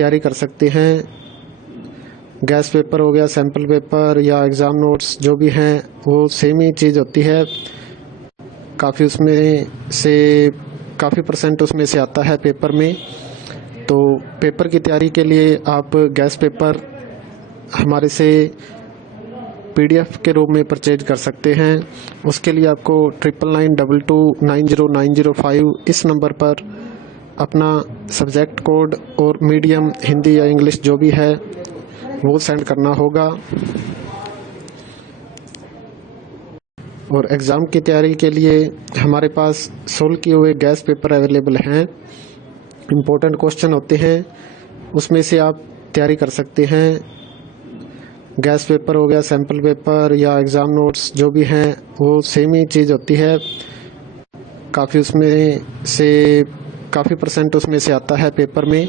तैयारी कर सकते हैं। गैस पेपर हो गया, सैम्पल पेपर या एग्ज़ाम नोट्स जो भी हैं वो सेम ही चीज़ होती है। काफ़ी उसमें से काफ़ी परसेंट उसमें से आता है पेपर में। तो पेपर की तैयारी के लिए आप गैस पेपर हमारे से PDF के रूप में परचेज कर सकते हैं। उसके लिए आपको 9992290905 इस नंबर पर अपना सब्जेक्ट कोड और मीडियम हिंदी या इंग्लिश जो भी है वो सेंड करना होगा। और एग्ज़ाम की तैयारी के लिए हमारे पास सोल्व किए हुए गैस पेपर अवेलेबल हैं। इम्पोर्टेंट क्वेश्चन होते हैं, उसमें से आप तैयारी कर सकते हैं। गैस पेपर हो गया, सैम्पल पेपर या एग्ज़ाम नोट्स जो भी हैं वो सेम ही चीज़ होती है। काफ़ी उसमें से काफ़ी परसेंट उसमें से आता है पेपर में।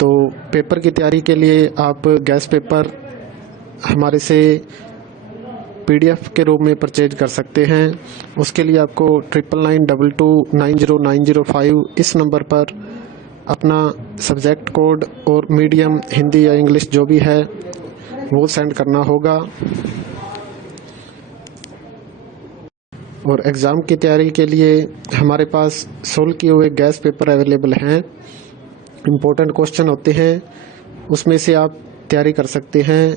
तो पेपर की तैयारी के लिए आप गैस पेपर हमारे से PDF के रूप में परचेज कर सकते हैं। उसके लिए आपको 9992290905 इस नंबर पर अपना सब्जेक्ट कोड और मीडियम हिंदी या इंग्लिश जो भी है वो सेंड करना होगा। और एग्ज़ाम की तैयारी के लिए हमारे पास सोल्व किए हुए गैस पेपर अवेलेबल हैं। इम्पोर्टेंट क्वेश्चन होते हैं, उसमें से आप तैयारी कर सकते हैं।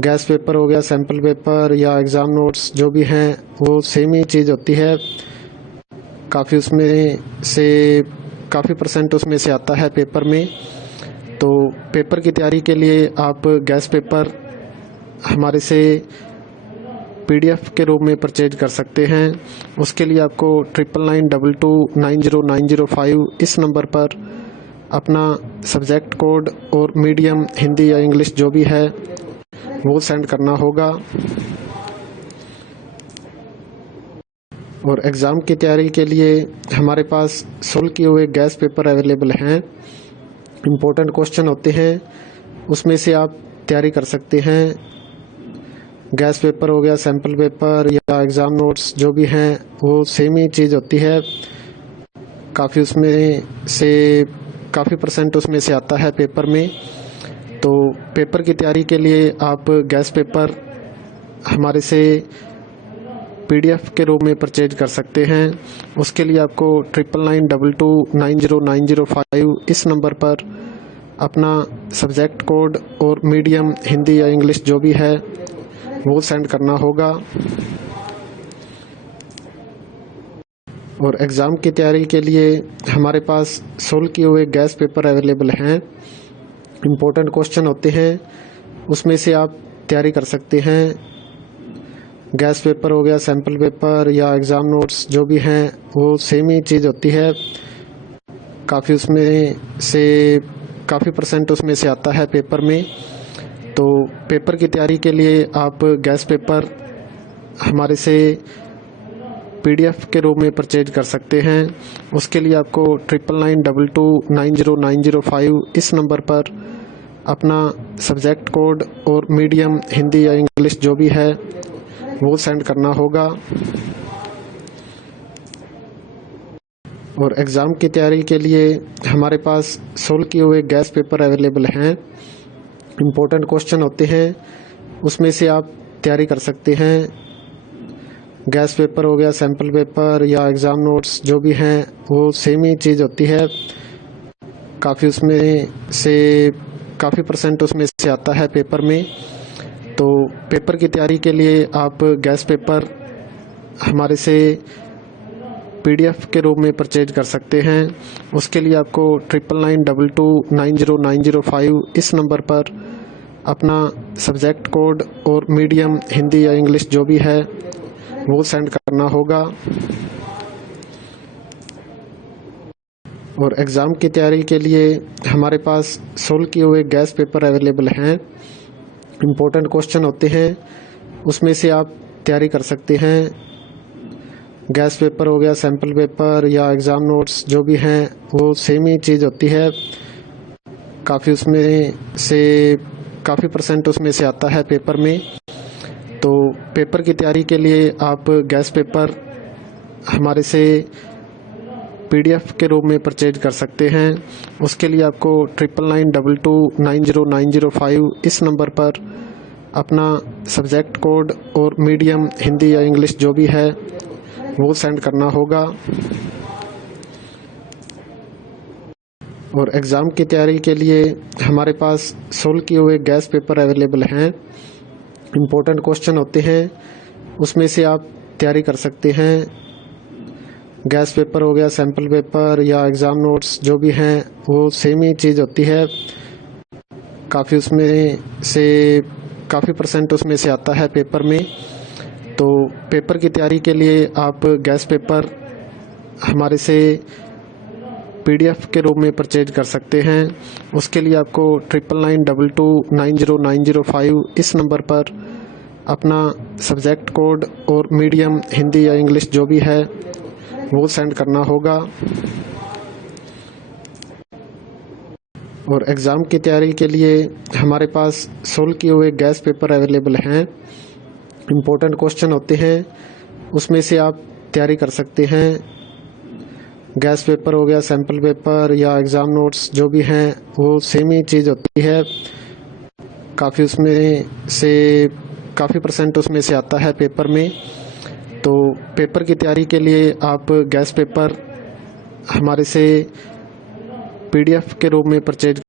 गैस पेपर हो गया, सैम्पल पेपर या एग्ज़ाम नोट्स जो भी हैं वो सेम ही चीज़ होती है। काफ़ी उसमें से काफ़ी परसेंट उसमें से आता है पेपर में। तो पेपर की तैयारी के लिए आप गैस पेपर हमारे से PDF के रूप में परचेज कर सकते हैं। उसके लिए आपको 9992290905 इस नंबर पर अपना सब्जेक्ट कोड और मीडियम हिंदी या इंग्लिश जो भी है वो सेंड करना होगा। और एग्ज़ाम की तैयारी के लिए हमारे पास सोल्व किए हुए गैस पेपर अवेलेबल हैं। इम्पोर्टेंट क्वेश्चन होते हैं, उसमें से आप तैयारी कर सकते हैं। गैस पेपर हो गया, सैम्पल पेपर या एग्ज़ाम नोट्स जो भी हैं वो सेम ही चीज़ होती है। काफ़ी उसमें से काफ़ी परसेंट उसमें से आता है पेपर में। तो पेपर की तैयारी के लिए आप गैस पेपर हमारे से PDF के रूप में परचेज कर सकते हैं। उसके लिए आपको 9992290905 इस नंबर पर अपना सब्जेक्ट कोड और मीडियम हिंदी या इंग्लिश जो भी है वो सेंड करना होगा। और एग्ज़ाम की तैयारी के लिए हमारे पास सोल्व किए हुए गैस पेपर अवेलेबल हैं। इम्पोर्टेंट क्वेश्चन होते हैं, उसमें से आप तैयारी कर सकते हैं। गैस पेपर हो गया, सैम्पल पेपर या एग्ज़ाम नोट्स जो भी हैं वो सेम ही चीज़ होती है। काफ़ी उसमें से काफ़ी परसेंट उसमें से आता है पेपर में। तो पेपर की तैयारी के लिए आप गैस पेपर हमारे से PDF के रूप में परचेज कर सकते हैं। उसके लिए आपको 9992290905 इस नंबर पर अपना सब्जेक्ट कोड और मीडियम हिंदी या इंग्लिश जो भी है वो सेंड करना होगा। और एग्ज़ाम की तैयारी के लिए हमारे पास सोल्व किए हुए गैस पेपर अवेलेबल हैं। इम्पोर्टेंट क्वेश्चन होते हैं, उसमें से आप तैयारी कर सकते हैं। गैस पेपर हो गया, सैम्पल पेपर या एग्ज़ाम नोट्स जो भी हैं वो सेम ही चीज़ होती है। काफ़ी उसमें से काफ़ी परसेंट उसमें से आता है पेपर में। तो पेपर की तैयारी के लिए आप गैस पेपर हमारे से PDF के रूप में परचेज कर सकते हैं। उसके लिए आपको 9992290905 इस नंबर पर अपना सब्जेक्ट कोड और मीडियम हिंदी या इंग्लिश जो भी है वो सेंड करना होगा। और एग्ज़ाम की तैयारी के लिए हमारे पास सोल्व किए हुए गैस पेपर अवेलेबल हैं। इम्पोर्टेंट क्वेश्चन होते हैं, उसमें से आप तैयारी कर सकते हैं। गैस पेपर हो गया, सैम्पल पेपर या एग्ज़ाम नोट्स जो भी हैं वो सेम ही चीज़ होती है। काफ़ी उसमें से काफ़ी परसेंट उसमें से आता है पेपर में। तो पेपर की तैयारी के लिए आप गैस पेपर हमारे से पीडीएफ के रूप में परचेज कर सकते हैं। उसके लिए आपको 9992290905 इस नंबर पर अपना सब्जेक्ट कोड और मीडियम हिंदी या इंग्लिश जो भी है वो सेंड करना होगा। और एग्ज़ाम की तैयारी के लिए हमारे पास सोल्व किए हुए गैस पेपर अवेलेबल हैं। इम्पोर्टेंट क्वेश्चन होते हैं, उसमें से आप तैयारी कर सकते हैं। गैस पेपर हो गया, सैम्पल पेपर या एग्ज़ाम नोट्स जो भी हैं वो सेम ही चीज़ होती है। काफ़ी परसेंट उसमें से आता है पेपर में। तो पेपर की तैयारी के लिए आप गैस पेपर हमारे से पीडीएफ के रूप में परचेज कर सकते हैं। उसके लिए आपको 9992290905 इस नंबर पर अपना सब्जेक्ट कोड और मीडियम हिंदी या इंग्लिश जो भी है वो सेंड करना होगा। और एग्ज़ाम की तैयारी के लिए हमारे पास सोल्व किए हुए गैस पेपर अवेलेबल हैं। इम्पोर्टेंट क्वेश्चन होते हैं, उसमें से आप तैयारी कर सकते हैं। गैस पेपर हो गया, सैम्पल पेपर या एग्ज़ाम नोट्स जो भी हैं वो सेम ही चीज़ होती है। काफ़ी परसेंट उसमें से आता है पेपर में। तो पेपर की तैयारी के लिए आप गैस पेपर हमारे से पीडीएफ के रूप में परचेज